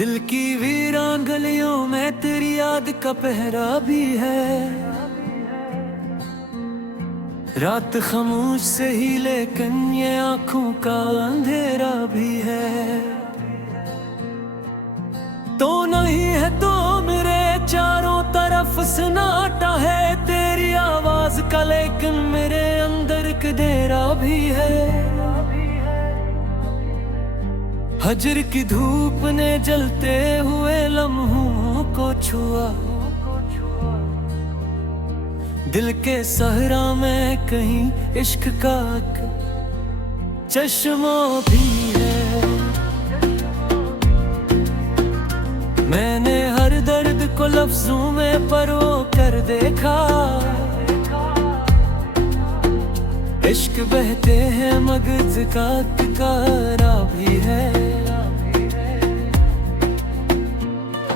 दिल की वीरान गलियों में तेरी याद का पहरा भी है। रात खामोश से ही लेकिन ये आंखों का अंधेरा भी है। तो नहीं है तो मेरे चारों तरफ सन्नाटा है तेरी आवाज का, लेकिन मेरे अंदर एक डेरा भी है। हजर की धूप ने जलते हुए लम्हों को छुआ, दिल के सहरा में कहीं इश्क का चश्मा भी है। मैंने हर दर्द को लफ्जों में परो कर देखा, इश्क बहते हैं मगज का किकारा भी है।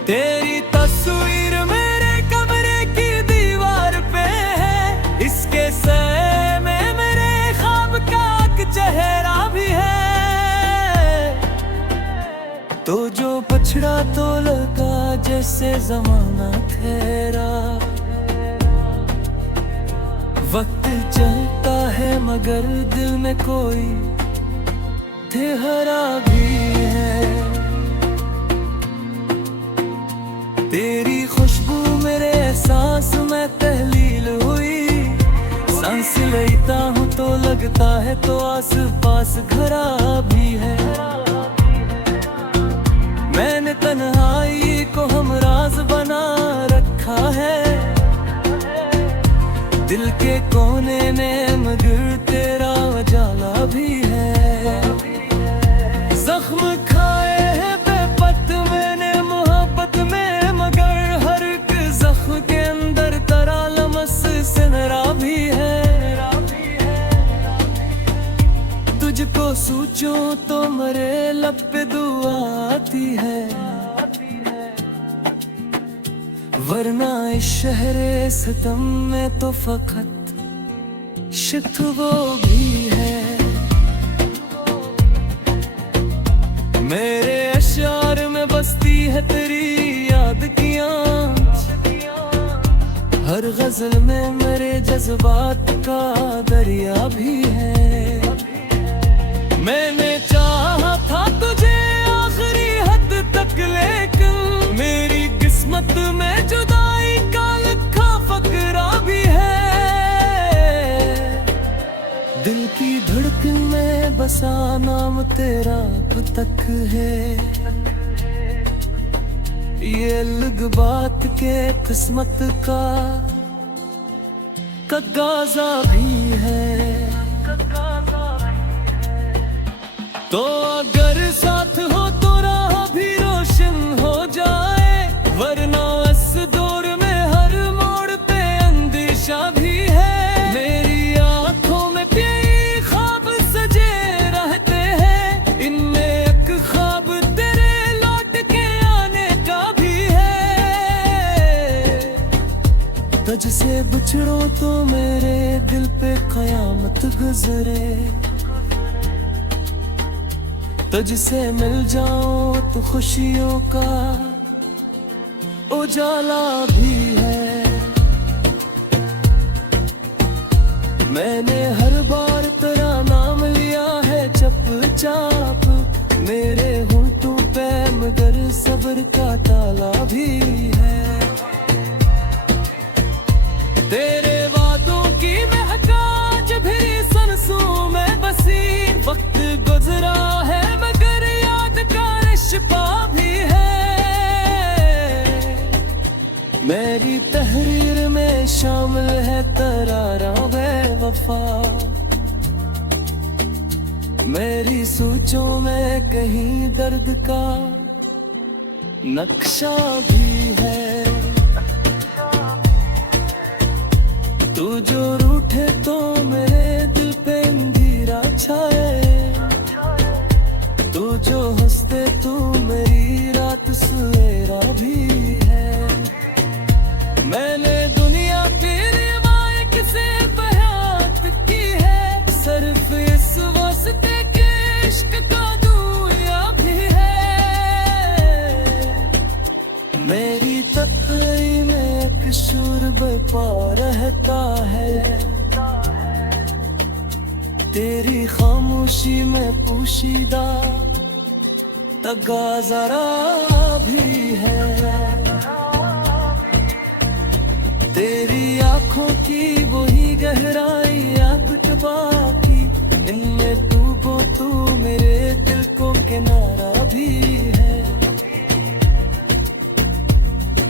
तेरी तस्वीर मेरे कमरे की दीवार पे है, इसके सए में मेरे ख्वाब का एक चेहरा भी है। तो जो पछड़ा तो लगा जैसे जमाना ठहरा, वक्त चलता है मगर दिल में कोई ठहरा भी है। तेरी खुशबू मेरे एहसास में तहलील हुई, सांस लेता हूँ तो लगता है तो आस पास घरा भी है। मैंने तन्हाई को हमराज बना रखा है, दिल के कोने में मगर तेरा उजाला भी है। जख्म खाए हैं बेपत मैंने मोहब्बत में, मगर हर एक जख्म के अंदर तेरा लमस सिनरा भी है। तुझको सोचो तो मेरे लब पे दुआ आती है, वरना इस शहरे सितम में तो फकत शिकवो भी है। मेरे अशार में बसती है तेरी याद की आंच, हर गजल में मेरे जज्बात का दरिया भी है। मैंने चाहा था तुझे आखिरी हद तक, लेकिन मेरी किस्मत में जुदाई का लिखा फकरा भी है। दिल की धड़कन में बसा नाम तेरा अब तक है, ये अलग बात के किस्मत का तगाजा भी है। तो अगर साथ हो तो राह भी रोशन हो जाए, वरना इस दौर में हर मोड़ पे अंदेशा भी है। मेरी आंखों में कई ख्वाब सजे रहते हैं, इनमें एक ख्वाब तेरे लौट के आने का भी है। तुझसे बिछड़ो तो मेरे दिल पे कयामत गुजरे, तुझसे मिल जाऊं तो खुशियों का उजाला भी है। मैंने हर बार तेरा नाम लिया है चुपचाप, मेरे होंठों पे मगर सब्र का ताला भी है। तेरे वादों की महकाज भी सांसों में बसी, वक्त गुजरा है मगर याद का रिश्ता भी है। मेरी तहरीर में शामिल है तरारा बेवफा, मेरी सोचों में कहीं दर्द का नक्शा भी है। तू जो रूठे तो मेरे दिल पे अंधेरा छाए, तू जो हंसते तू मेरी रात सवेरा भी है। मैंने दुनिया की रिवायत से बयात की है, सिर्फ इस वास्ते के इश्क का दुआ भी है। तेरी खामोशी में पोशीदा तगाज़रा भी है। तेरी आंखों की वही गहराई अटवा की, इनमें डूबो तू मेरे दिल को किनारा भी है।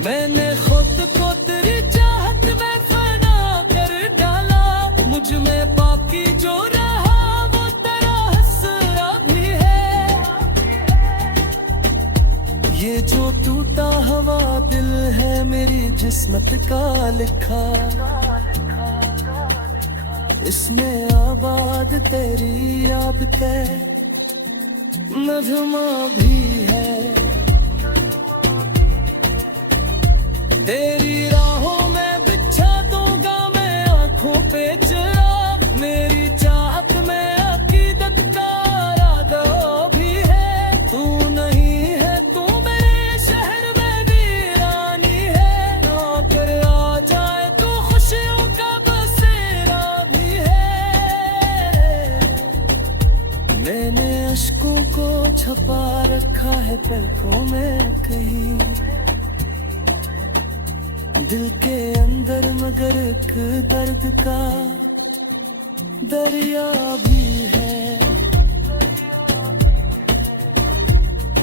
मैंने खुद को तेरी चाहत में फना कर डाला, मुझ में बाकी जो रहा वो तेरा हसरा भी है। ये जो टूटा हुआ दिल है मेरी जिस्मत का लिखा, इसमें आबाद तेरी याद के नज़्मा भी है। तेरी राहों में बिछा दूंगा मैं आंखों पे चिराग, मेरी चाहत में अकीदत का इरादा भी है। तू नहीं है तू मेरे शहर में वीरानी है, नौकर आ जाए तू खुशियों का बसेरा भी है। मैंने अश्कों को छुपा रखा है पलकों में कहीं दिल के अंदर, मगर एक दर्द का दरिया भी है।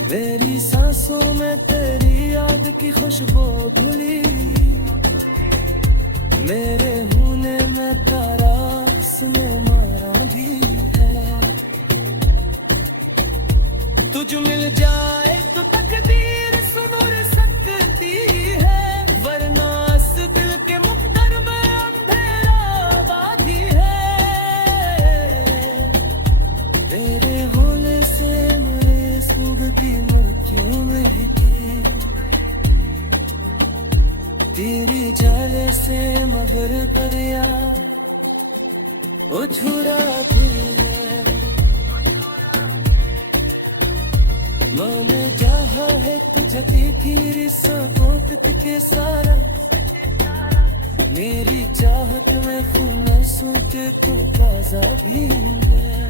मेरी सांसों में तेरी याद की खुशबू घुली, मेरे होने में तारा उसने मारा भी है। तुझ मिल जाए तो तकदीर सुधर सकती है, वरना इस दिल के मुख्तर में अंधेरा बाकी है। तेरे होले से मेरे जिंदगी मर्जियों में ही थी, तेरी जाले से मगर दरिया उछुरा भी है। मैंने चाहा है तुझे तेरी सबूत के सारा, मेरी चाहत में खून सूखे तो बाजा भी है।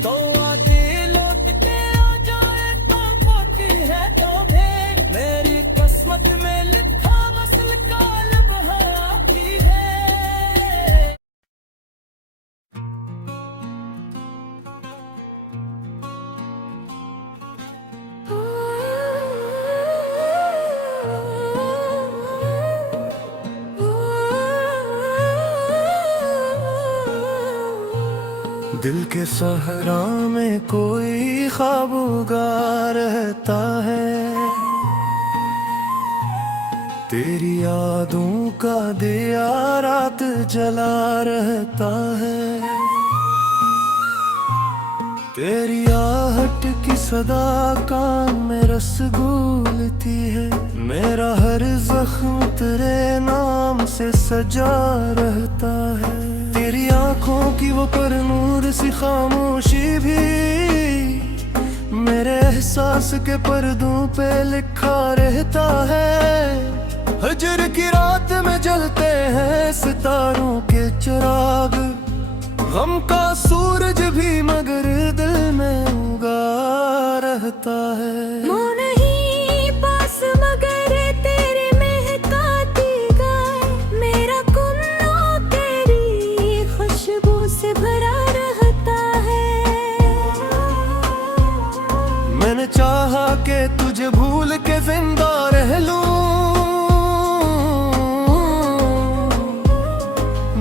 तो आते लौट के आ जाए तो बाकी है तो भी, मेरी किस्मत में लिखा मसल का लम्हा भी है। दिल के सहरा में कोई ख्वाब उगा रहता है, तेरी यादों का दिया रात जला रहता है। तेरी आहट की सदा कान में रस घूलती है, मेरा हर जख्म तेरे नाम से सजा रहता है। तेरी आंखों की वो पर नूर सी खामोशी भी मेरे एहसास के पर्दों पे लिखा रहता है। हजर की रात में जलते हैं सितारों के चिराग, गम का सूरज भी मगर दिल में उगा रहता है। मैंने चाहा कि तुझे भूल के जिंदा रह लूं,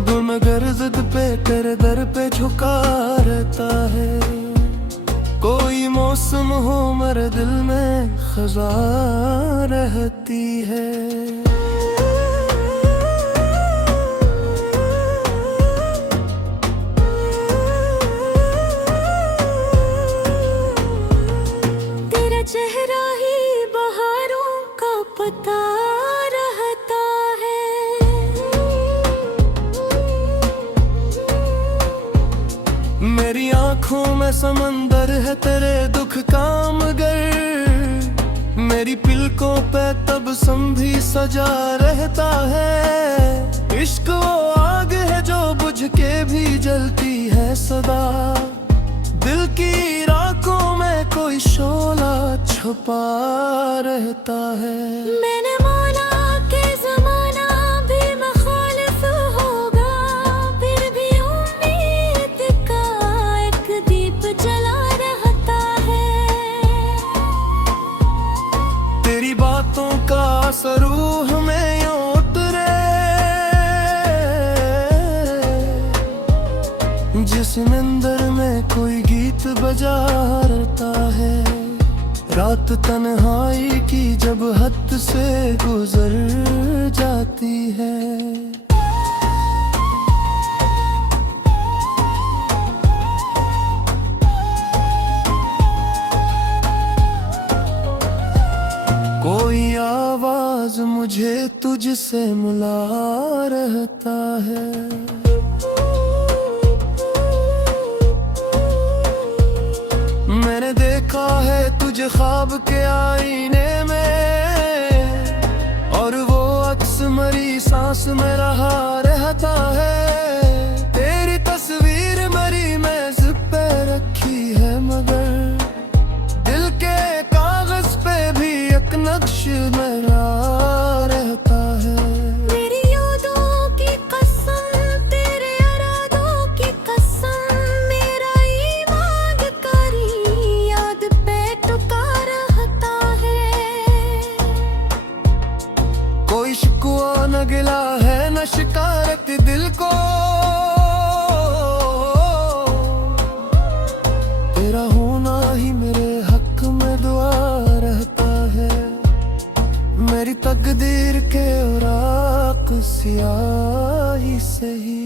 दिल मगर जिद पे तेरे दर पे झुका रहता है। कोई मौसम हो मेरे दिल में खज़ा रहती है। चेहरा ही बहारों का पता रहता है। मेरी आंखों में समंदर है तेरे दुख का मगर, मेरी पलकों पे तबस्सुम भी सजा रहता है। इश्क वो आग है जो बुझ के जुदा, दिल की राखों में कोई शोला छुपा रहता है। मैंने माना कि ज़माना भी मुखालिफ होगा, फिर भी उम्मीद का एक दीप जला रहता है। तेरी बातों का असर रूह में यूं उतरे, जिस मंदिर में कोई गीत बजा रहता है। रात तन्हाई की जब हद से गुजर जाती है। कोई आवाज मुझे तुझसे मिला रहता है। मैंने देखा है तुझे ख्वाब के आईने में, और वो अक्स मरी सांस में रहा रहता है। तेरी तस्वीर मरी मेज पे रखी है, मगर दिल के कागज पे भी एक नक्श मेरा रहता है। मेरी यादों की कसम, तेरे इरादों की कसम, मेरा ईमान करी याद पे टुका रहता है। कोई शिकवा न गिला है न शिकारत दिल को, तेरा होना ही मेरे हक में दुआ रहता है। मेरी तकदीर के औराक स्याही से ही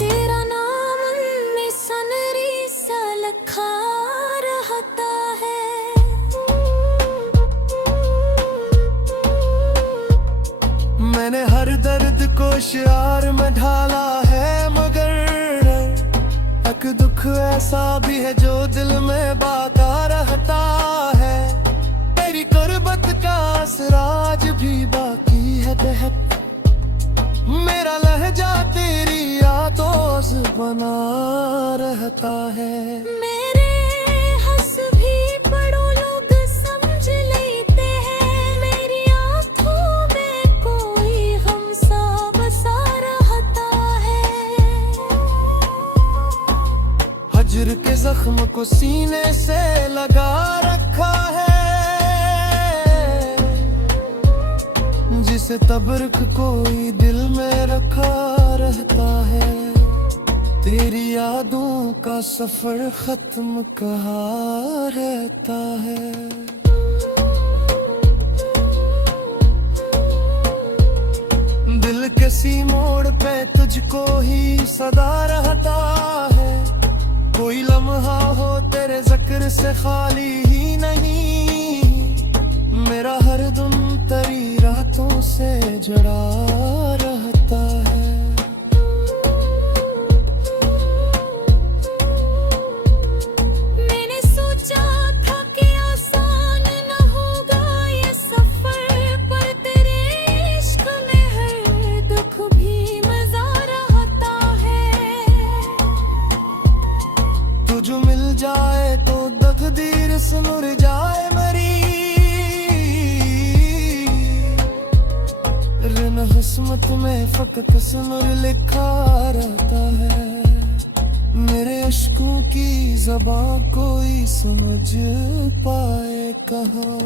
तेरा नाम में सनरी सा लिखा रहता है। मैंने हर दर्द को शियार में ढाला है, मगर एक दुख ऐसा भी है जो दिल में बाका रहता है। तेरी गुर्बत का असराज भी बाकी है दहक, मेरा लहजा तेरी यादों से बना रहता है। मेरे हंस भी बड़ो लोग समझ लेते हैं, मेरी आँखों में कोई गम सा बसा रहता है। हजर के जख्म को सीने से लगा रखा है, जिसे तबरक कोई दिल में रखा रहता है। तेरी यादों का सफर खत्म कहाँ रहता है। दिल किसी मोड़ पे तुझको ही सदा रहता है। कोई लम्हा हो तेरे जिक्र से खाली ही नहीं, मेरा हर दम तेरी रातों से जड़ा रहता है। मैंने सोचा था कि आसान न होगा ये सफर, पर तेरे इश्क में हर दुख भी मजा रहता है। तुझे मिल जाए तो तकदीर से मुरझाए मरी, किस्मत में फकत सुनर लिखा रहता है। मेरे अश्कों की ज़बां कोई समझ पाए कहाँ।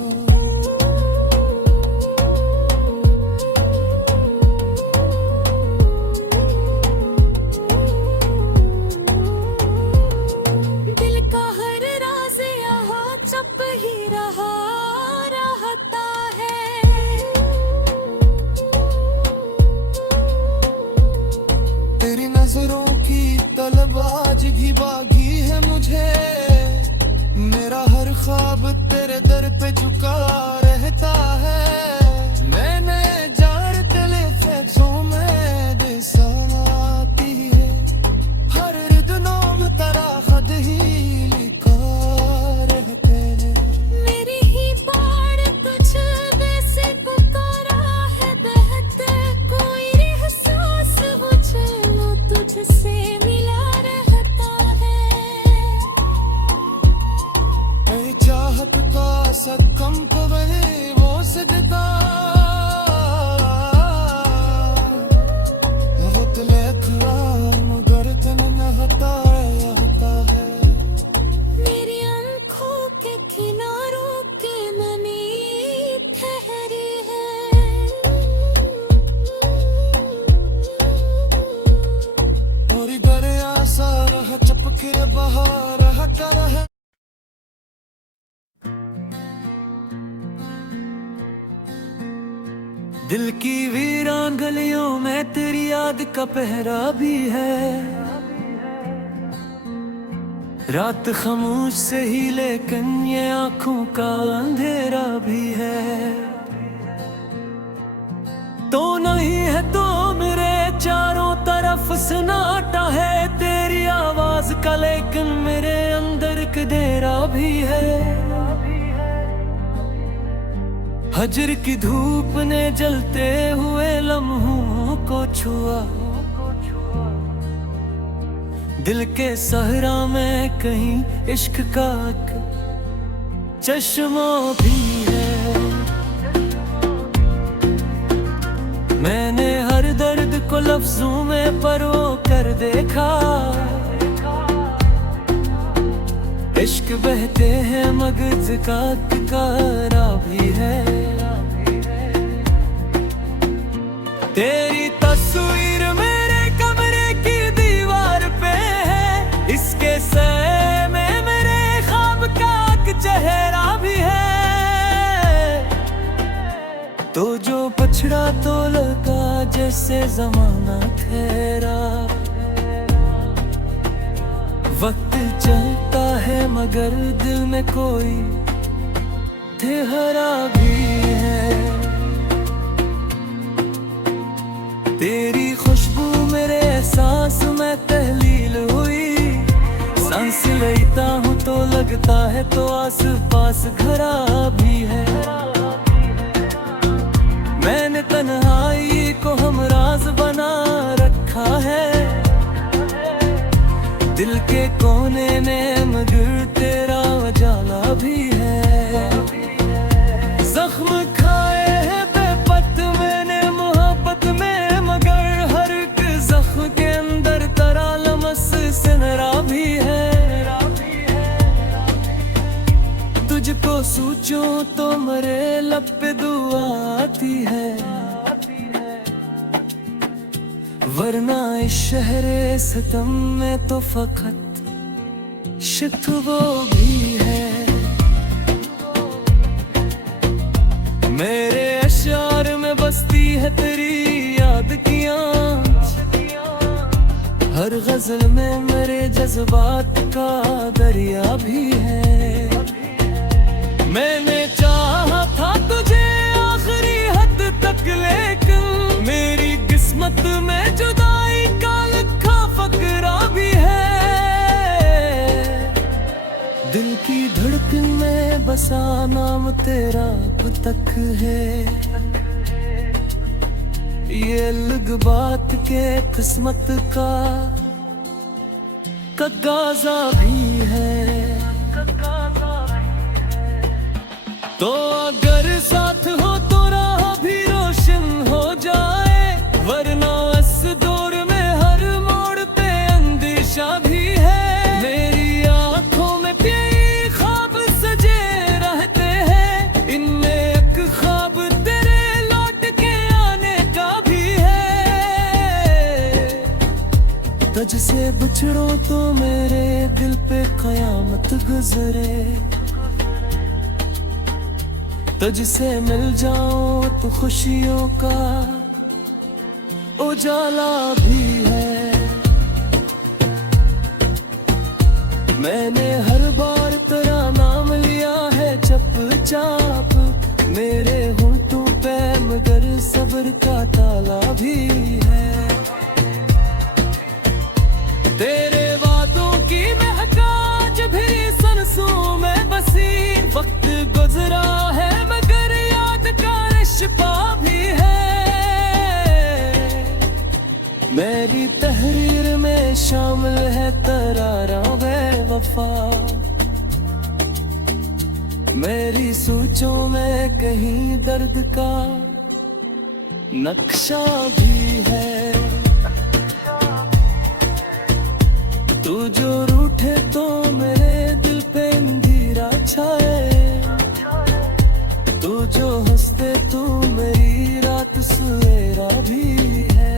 दिल का हर राज यहाँ चुप ही रहता है। तेरी नजरों की तलब आज भी बागी है मुझे, मेरा हर ख्वाब तेरे दर पे झुका रहता सा कंप बहे वो सजदा बहुत लेखरा मगर तन नहता है मेरी आंखों के किनारों के नमी ठहरी है और दरिया सा रह चपके बहा रह कर है दिल की वीरान गलियों में तेरी याद का पहरा भी है रात खामोश से ही लेकिन ये आंखों का अंधेरा भी है तो नहीं है तो मेरे चारों तरफ सन्नाटा है तेरी आवाज का लेकिन मेरे अंदर एक डेरा भी है हजर की धूप ने जलते हुए लम्हों को छुआ दिल के सहरा में कहीं इश्क का चश्मा भी है मैंने हर दर्द को लफ्जों में परो कर देखा इश्क बहते हैं मगज का किकारा भी है तेरी तस्वीर मेरे कमरे की दीवार पे है इसके सए में मेरे ख्वाब का एक चेहरा भी है तो जो पछड़ा तो लगा जैसे जमाना ठहरा वक्त चलता है मगर दिल में कोई ठहरा भी है तेरी खुशबू मेरे एहसास में तहलील हुई सांस लेता हूँ तो लगता है तो आस पास घरा भी है मैंने तन्हाई को हमराज बना रखा है दिल के कोने में मगर तेरा उजाला भी है जख्म खाए हैं बेपत मैंने मोहब्बत में मगर हर एक जख्म के अंदर तरा लमस सिनरा भी है तुझको सोचूं तो मेरे लब पे दुआ आती है वरना इस शहरे सितम में तो फकत शिकवो भी है मेरे अशार में बसती है तेरी याद की आंच हर गजल में मेरे जज्बात का दरिया भी है मैंने चाहा था तुझे आखिरी हद तक लेकिन मेरी किस्मत में जुदाई का लिखा फकरा भी है दिल की धड़कन में बसा नाम तेरा अब तक है ये अलग बात के किस्मत का तगाजा भी है तो अगर साथ हो तो राह भी रोशन हो जाए वरना इस दौर में हर मोड़ पे अंदेशा भी है मेरी आंखों में प्यारे ख्वाब सजे रहते हैं इनमें एक ख्वाब तेरे लौट के आने का भी है तुझसे बिछड़ो तो मेरे दिल पे कयामत गुजरे तुझसे मिल जाऊं तो खुशियों का उजाला भी है मैंने हर बार तेरा नाम लिया है चुपचाप मेरे होंठों पे मगर सब्र का ताला भी है तेरे वादों की महकाज भी सांसों में बसी वक्त गुजरा है मगर याद का रिश्ता भी है मेरी तहरीर में शामिल है तरारा बेवफा मेरी सोचों में कहीं दर्द का नक्शा भी है। तू जो रूठे तो मेरे दिल पे अंधेरा छाए, तू जो हंसते तू मेरी रात सवेरा भी है।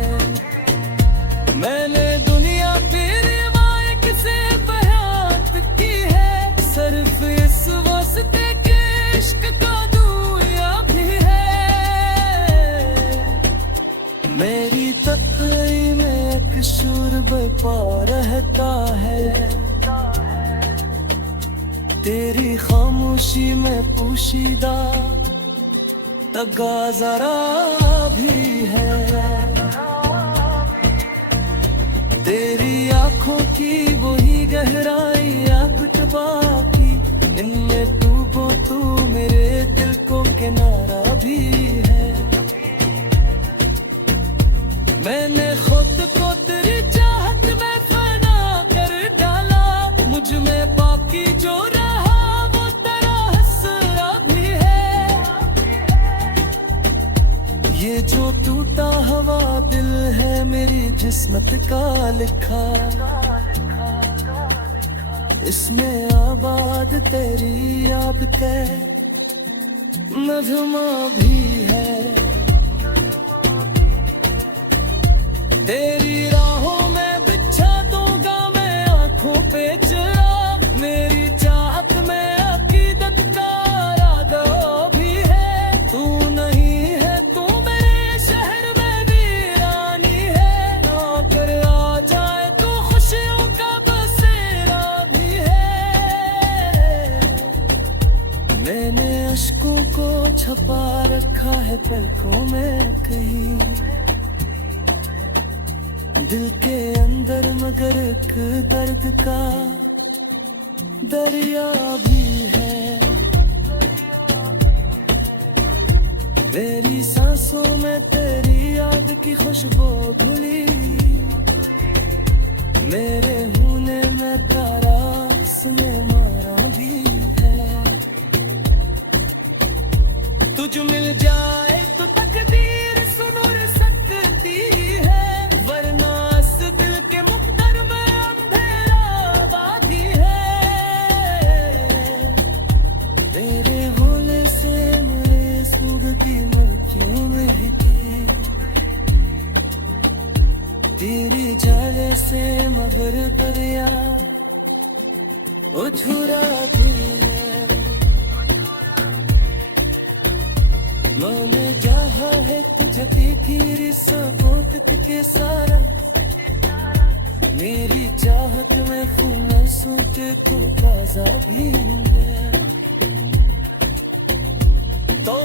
मैंने दुनिया पे रिवायत से बयात की है, सिर्फ इस वास्ते के इश्क का दुआ भी है। मेरी तकई में एक शोर बपा रहता है, तेरी खामोशी में पोशीदा तगाज़रा भी है। तेरी आंखों की वही गहराइयां कुतबा की, इनमें डूबो तू मेरे दिल को किनारा भी है। मैंने खुद को तेरी चाहत में फना कर डाला, मुझ में बाकी जो रहा वो तेरा हसरा भी है। ये जो टूटा हवा दिल है मेरी जिस्मत का लिखा, इसमें आबाद तेरी याद के नज़्मा भी है। तेरी राहों में बिछा दूंगा मैं आंखों पे चिराग, मेरी चाहत में अकीदत का इरादा भी है। तू नहीं है तू मेरे शहर में वीरानी है, आकर आ जाए तो खुशियों का बसेरा भी है। मैंने अश्कों को छपा रखा है पलकों में कहीं, दिल के अंदर मगर एक दर्द का दरिया भी है। मेरी सांसों में तेरी याद की खुशबू घुली, मेरे होने में तारा उसने मारा भी है। तुझ मिल जाए तो तकदीर सुनुर सकती है, वरना इस दिल के मुख्तर में अंधेरा वादी है। तेरे बोले से मेरे सूग की मर्जियों में भी थी, तेरी जाले से मगर दरिया उछुरा दिल है। मैंने चाहा है तुझे तेरी सबूत के सारा, मेरी चाहत में फूल सूटे तो बाजा भी है। तो